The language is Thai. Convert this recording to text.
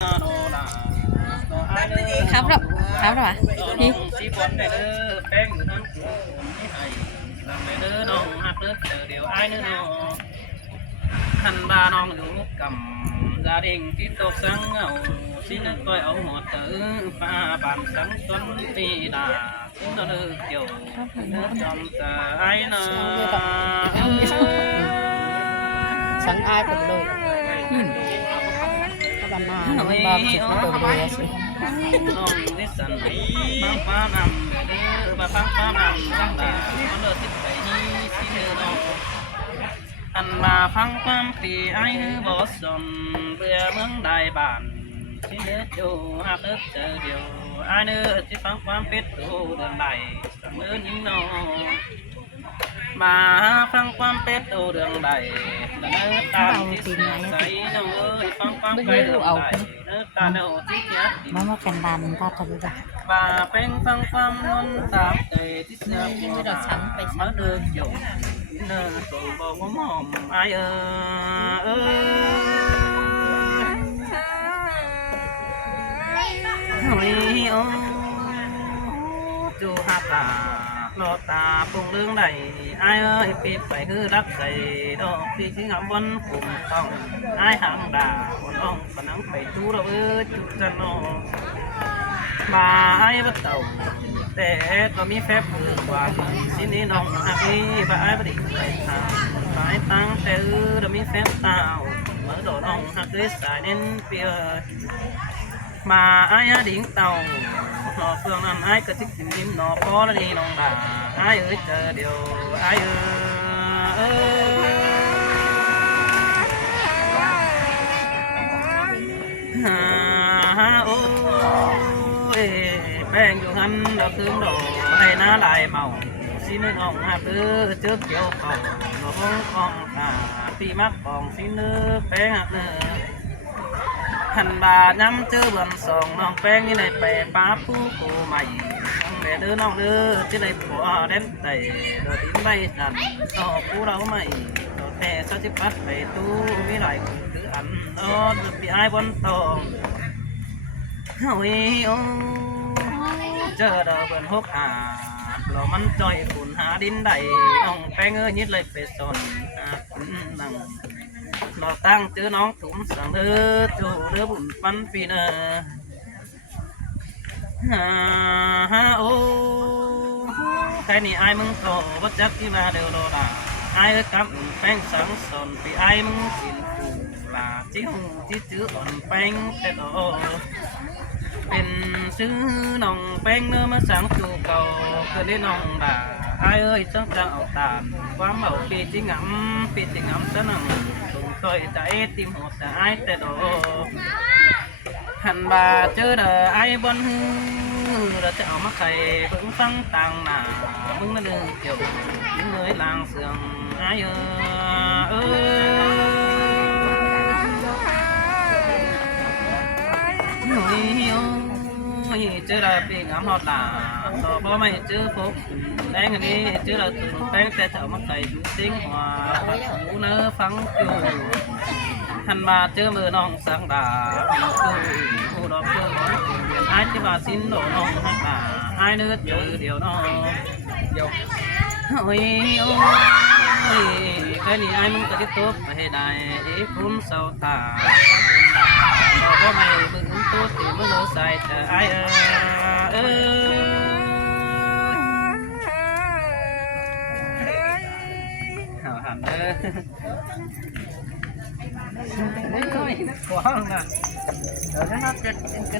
ครับหรอครับหรอหิวชีบอนได้เด้อแป้งอยู่นั้นนี่ไอ้ลำได้เด้อน้องฮักเด้อเดี๋ยวไอ้เด้อน้องหันบาน้องอยู่กำgia đìnhที่ตกสังเอาสินึกก้อยเอาหัวตื้อฟ้าบานสังต้นปีดาคุณเด้อเกี่ยวเด้อจอมตายนะ sáng ai cũng được các bạn nào nó bao nhiêu đồ bia xí น้องนิสันฟังฟ้านำเด้อมาฟังฟ้านำตั้งแต่มันเลิศที่ไปนี้ที่เด้อน้องอันมาฟังความปีไอ้บ่สนเบื่อเมืองใดบ้านที่เด้ออยู่หาเด้อเจอเดียวไอ้เด้อที่ฟังความเป็ดดูเดินใดเสมอยิ่งน้องมาฟังความเป็ดดูเรื่องใดเนื้อตาที่ใสน้องเอ้ยฟังความไปเรื่องใดเนื้อตาเนื้อที่เสีย nó mà cần làm ta thật là ว่าเป็นฟังความนนตามใจที่เสื้อผู้ดามาเดินอยู่เนื้อตัวบอกว่าหมอมไอเออเฮ้ยโอ้จูฮับตาโลตาปุ่งเรื่องใดไอเอ้ยปิดไปคือรักใจดอกที่ชิงบนปุ่มต้องไอหางดาบนอ่องปนังไปจูเราจุดจันโนมาไอ้บัดเต่าแต่ก็มีแฟบมือกว่าสินี้น้องฮักนี่บ่ไอ้บัดอีกไปทางสายตั้งแต่เรามีแฟบเต่าเมื่อโดนน้องฮักด้วยสายเน้นเปียมาไอ้ดิ่งเต่าหนอเฟืองนั้นไอ้ก็จิกจิ้มหนอพอแล้วนี่น้องด่าไอ้เอ้ยเจอเดียวไอ้เออโอ้แป้งอยู่หันดอกคืนดอกให้น้าลายเมาสินึกออกหาเพื่อเจอเกี่ยวเขาหนอของของตาปีมักของสินึกแป้งหักเนื้อหันบาดย้ำเจอบนสองน้องแป้งนี่ในแปะป้าผู้กูใหม่น้องแม่เด้อน้องเด้อที่ในผัวเด่นไตโดดดิ้นใบสั่นต่อผู้เราใหม่ต่อแต่สักสิบปัดไปตู้มีหลายคนคืออันนอนปีไอ้บนตองเฮ้ยโอ้เจอดอกเบิ่นหกเรามันจ่อยขุนหาดินใดน้องแป้งเอ้ยยิดเลยไปสนหาขุนนั่งเราตั้งเจอน้องถุงสังเด้อจูเด้อบุญปันปีเนอโอ้ใครนี่ไอ้มึงโตวัดจักที่มาเดือดด่าไอ้กับแป้งสังสนปีไอ้มึงกินฟูลาจิ้งจิ้จื้ออ่อนแป้งแต่โตเป็นซื้อน้องแป้งเนื้อมาสังจูเก่าคือได้น้องด่าไอ้เอ้ยจังจะเอาตามความเมาปีจิงปีจิงซะนังตรงต่อยใจติมหัวแต่ไอ้แต่โตหันบาเจอเด้อไอ้บนหือเราจะเอามาไข่เบิ่งฟังต่างหน้ามึงนั่นเด้อเกี่ยวยิงเลยลางเสืองไอ้เอ้ยเจอเราปีงามหอดหลาต่อบ่ไม่เจอพบแดงอันนี้เจอเราตื่นแป้งแต่เถามาไข่ดูซิงหัวหูเนื้อฟังอยู่หันมาเจอมือน้องสังดาผู้ดอกเพื่อนเรียนไอ้ที่ว่าสินโดน้องหักดาไอ้เนื้อเจอเดียวน้องโอ้ยโอ้ยแค่นี้ไอ้มึงก็จะตบไปได้คุณเศร้าตาเราก็ไม่บึ้งตัวที่มือใส่เธอไอ้หันไม่ค่อยกว้างนะเดี๋ยวนะครับจะ